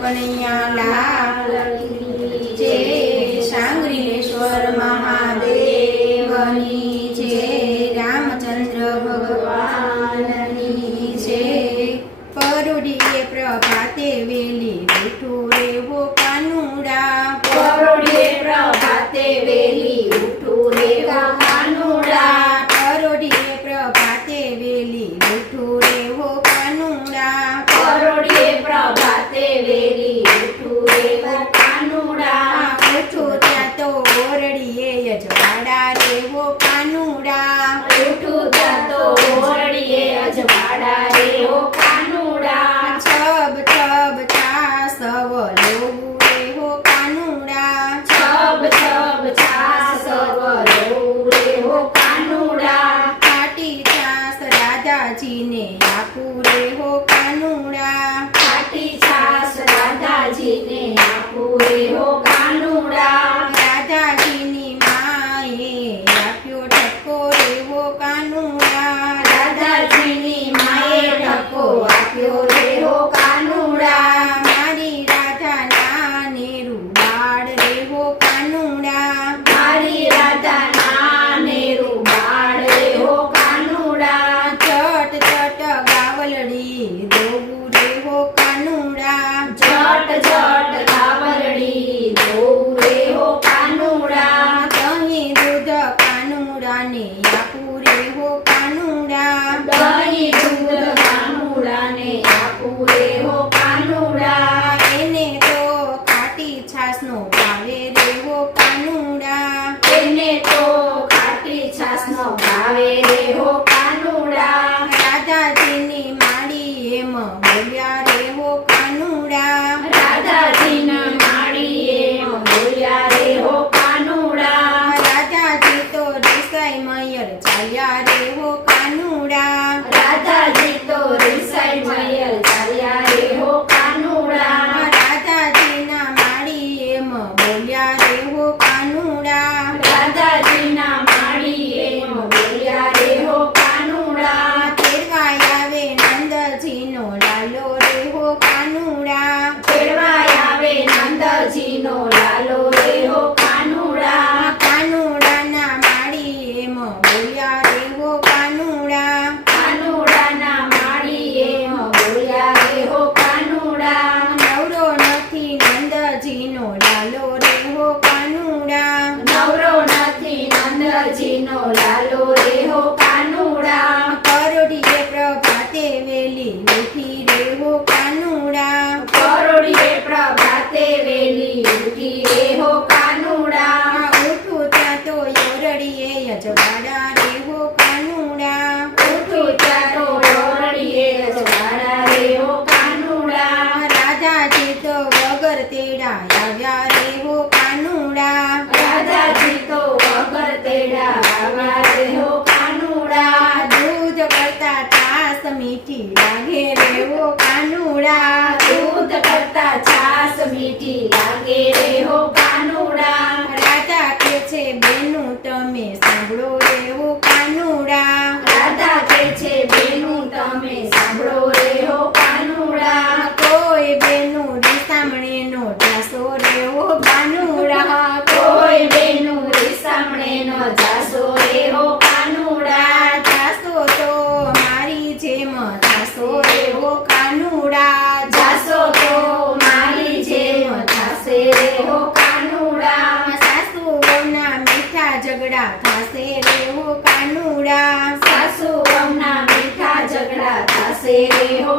કનૈયા લાલ કી જય, સાંગરીલેશ્વર મહાદેવની જય, રામચંદ્ર ભગવાનની જય। પરોઢીએ પ્રભાતે વેલી ઉઠું રે હો કાનુડા, પરોઢીએ પ્રભાતે વેલી ઉઠું રે હો કાનુડા, પરોઢીએ પ્રભાતે વેલી ઉઠું રે હો કાનુડા, પરોઢીએ પ્રભાતે વેલી ઉઠું રે હો કાનુડા, ઉઠું ત્યાં તો ઓરડીએ અજવાડા રે હો કાનુડા, ઉઠું ત્યાં તો ઓરડીએ અજવાડા રે હો કાનુડા, છબ છબ છાસ વલોવું રે હો કાનુડા, છબ છબ છાસ વલોવું રે હો કાનુડા, ખાટી છાસ રાધાજીને આપું રે હો કાનુડા, ખાટી છાસ રાધાજીને આપું રે હો કાનુડા, રાધાજીની માએ આપ્યો ઠપકો રે હો કાનુડા, રાધાજીની માએ ઠપકો આપ્યો રે હો કાનુડા, મારી રાધાના નેરું બાળ રે હો કાનુડા, મારી રાધાના નેરું બાળ રે હો કાનુડા, ચટ ચટ ગાવલડી દોવું રે હો કાનુડા, જટ જટ ગાવરડી દોવું રે હો કાનુડા, દહીં દૂધ કાનુડાને આપું રે હો કાનુડા, દહીં દૂધ કાનુડાને આપું રે હો કાનુડા, એને તો ખાટી છાસનો ભાવે રે હો કાનુડા, એને તો ખાટી છાસનો ભાવે રે હો કાનુડા, રાધાજીની માડી એમ બોલ્યા રે હો કાનુડા, રાધાજીની માડીએ બોલ્યા રે હો કાનુડા, રાધાજી તો રિસાઈ મયર ચાલ્યા રે હો કાનુડા, રાધાજી તો રિસાઈ મયર ચાલ્યા રે હો કાનુડા, રાધાજીના માડી એમ બોલ્યા રે હો કાનુડા, રાધાજીના માડીએ બોલ્યા રે હો કાનુડા, તેડવાય આવે નંદજીનો લાલો રે હો કાનુડા, તેડવાય આવે નંદજીનો લાલો રે હો કાનુડા, કાનુડાના માડી એમ બોલ્યા રે હો કાનુડા, કાનુડાના માડીએ બોલ્યા રે હો કાનુડા, નવરો નથી નંદજીનો લાલો રે હો કાનુડા, નવરો નથી નંદજીનો લાલો રે હો કાનુડા, પરોઢીએ પ્રભાતે વેલી ઉઠી રે હો કાનુડા, પરોઢીએ પ્રભાતે વેલી ઉઠી રે હો કાનુડા, ઉઠું ત્યાં તો યોરડીએ અજવાડા રે હો કાનુડા, ઉઠું ત્યાં તો ઓરડીએ અજવાડા રે હો કાનુડા, રાધાજી તો વગર તેડા આવ્યા રે હો કાનુડા, રાધાજી તો વગર તેડા આવ્યા રે હો કાનુડા, દૂધ કરતા છાસ મીઠી લાગે રે હો કાનુડા, દૂધ કરતા છાસ મીઠી લાગે રે હો કાનુડા, રાધા કે છે બેનું તમે સાંભળો રે હો કાનુડા, રાધા કે છે બેનું તમે સાંભળો રે હો કાનુડા, કોઈ બેનું રીસામણે નો જાસો રે હો કાનુડા, કોઈ બેનું રીસામણે ન જાશો રે હો કાનુડા, જાસો તો મારી જેમ જાસો રે હો કાનુડા, જાશો તો મારી જેમ થાશે રે હો કાનુડા, સાસુ વહુના મીઠા ઝઘડા થાશે રે હો કાનુડા, સાસુ વહુના મીઠા ઝઘડા થાશે રે હો